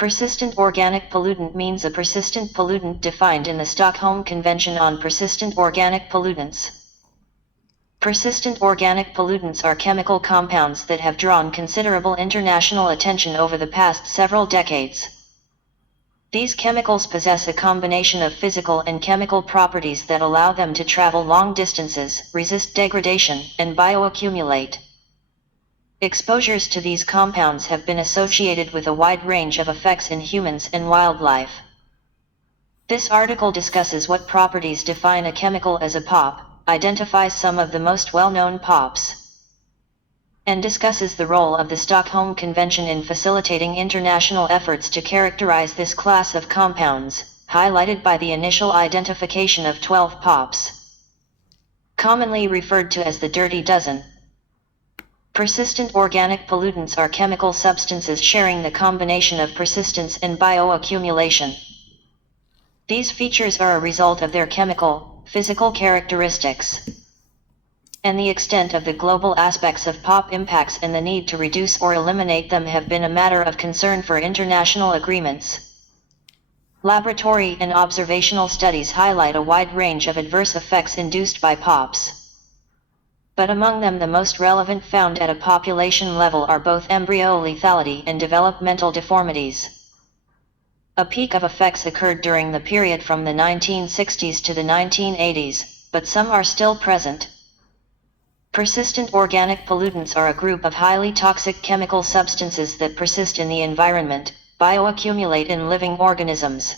Persistent organic pollutant means a persistent pollutant defined in the Stockholm Convention on Persistent Organic Pollutants. Persistent organic pollutants are chemical compounds that have drawn considerable international attention over the past several decades. These chemicals possess a combination of physical and chemical properties that allow them to travel long distances, resist degradation, and bioaccumulate. Exposures to these compounds have been associated with a wide range of effects in humans and wildlife. This article discusses what properties define a chemical as a POP, identifies some of the most well-known POPs, and discusses the role of the Stockholm Convention in facilitating international efforts to characterize this class of compounds, highlighted by the initial identification of 12 POPs, commonly referred to as the Dirty Dozen. Persistent organic pollutants are chemical substances sharing the combination of persistence and bioaccumulation. These features are a result of their chemical, physical characteristics, and the extent of the global aspects of POP impacts and the need to reduce or eliminate them have been a matter of concern for international agreements. Laboratory and observational studies highlight a wide range of adverse effects induced by POPs. But among them the most relevant found at a population level are both embryo lethality and developmental deformities. A peak of effects occurred during the period from the 1960s to the 1980s, but some are still present. Persistent organic pollutants are a group of highly toxic chemical substances that persist in the environment, bioaccumulate in living organisms,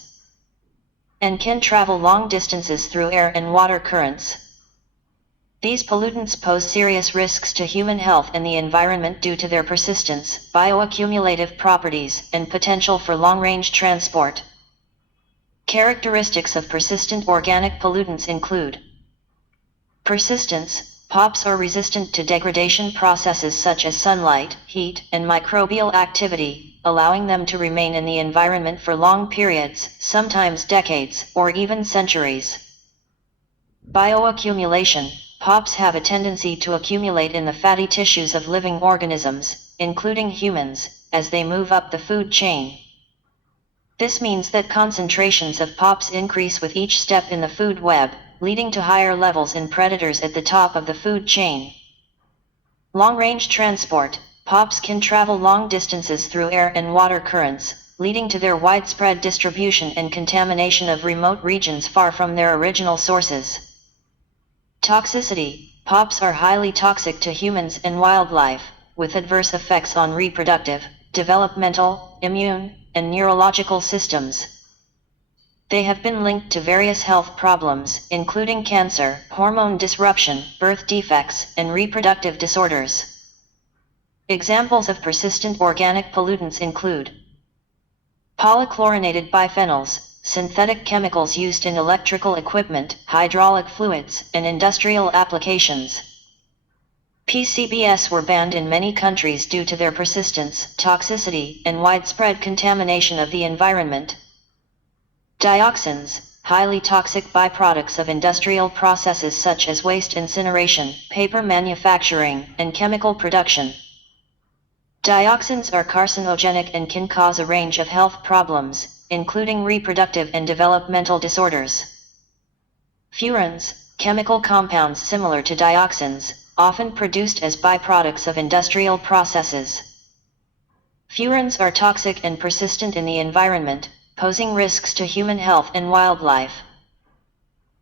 and can travel long distances through air and water currents. These pollutants pose serious risks to human health and the environment due to their persistence, bioaccumulative properties, and potential for long-range transport. Characteristics of persistent organic pollutants include persistence. POPs are resistant to degradation processes such as sunlight, heat, and microbial activity, allowing them to remain in the environment for long periods, sometimes decades, or even centuries. Bioaccumulation. POPs have a tendency to accumulate in the fatty tissues of living organisms, including humans, as they move up the food chain. This means that concentrations of POPs increase with each step in the food web, leading to higher levels in predators at the top of the food chain. Long-range transport. POPs can travel long distances through air and water currents, leading to their widespread distribution and contamination of remote regions far from their original sources. Toxicity. POPs are highly toxic to humans and wildlife, with adverse effects on reproductive, developmental, immune, and neurological systems. They have been linked to various health problems, including cancer, hormone disruption, birth defects, and reproductive disorders. Examples of persistent organic pollutants include polychlorinated biphenyls, synthetic chemicals used in electrical equipment, hydraulic fluids, and industrial applications. PCBs were banned in many countries due to their persistence, toxicity, and widespread contamination of the environment. Dioxins, highly toxic byproducts of industrial processes such as waste incineration, paper manufacturing, and chemical production. Dioxins are carcinogenic and can cause a range of health problems, including reproductive and developmental disorders. Furans, chemical compounds similar to dioxins, often produced as byproducts of industrial processes. Furans are toxic and persistent in the environment, posing risks to human health and wildlife.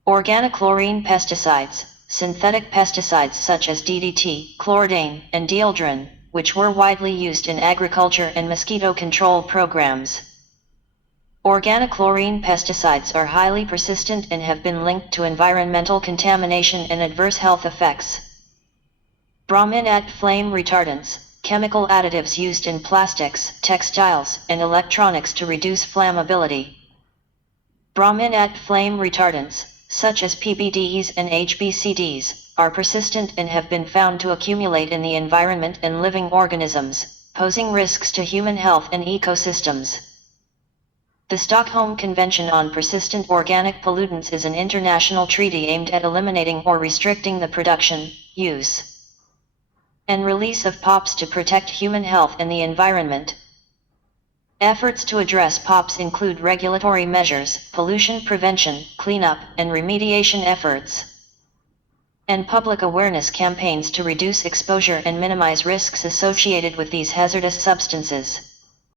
Organochlorine pesticides, synthetic pesticides such as DDT, chlordane, and dieldrin, which were widely used in agriculture and mosquito control programs. Organochlorine pesticides are highly persistent and have been linked to environmental contamination and adverse health effects. Brominate flame retardants, chemical additives used in plastics, textiles, and electronics to reduce flammability. Brominate flame retardants, such as PBDs and HBCDs, are persistent and have been found to accumulate in the environment and living organisms, posing risks to human health and ecosystems. The Stockholm Convention on Persistent Organic Pollutants is an international treaty aimed at eliminating or restricting the production, use, and release of POPs to protect human health and the environment. Efforts to address POPs include regulatory measures, pollution prevention, cleanup, and remediation efforts, and public awareness campaigns to reduce exposure and minimize risks associated with these hazardous substances.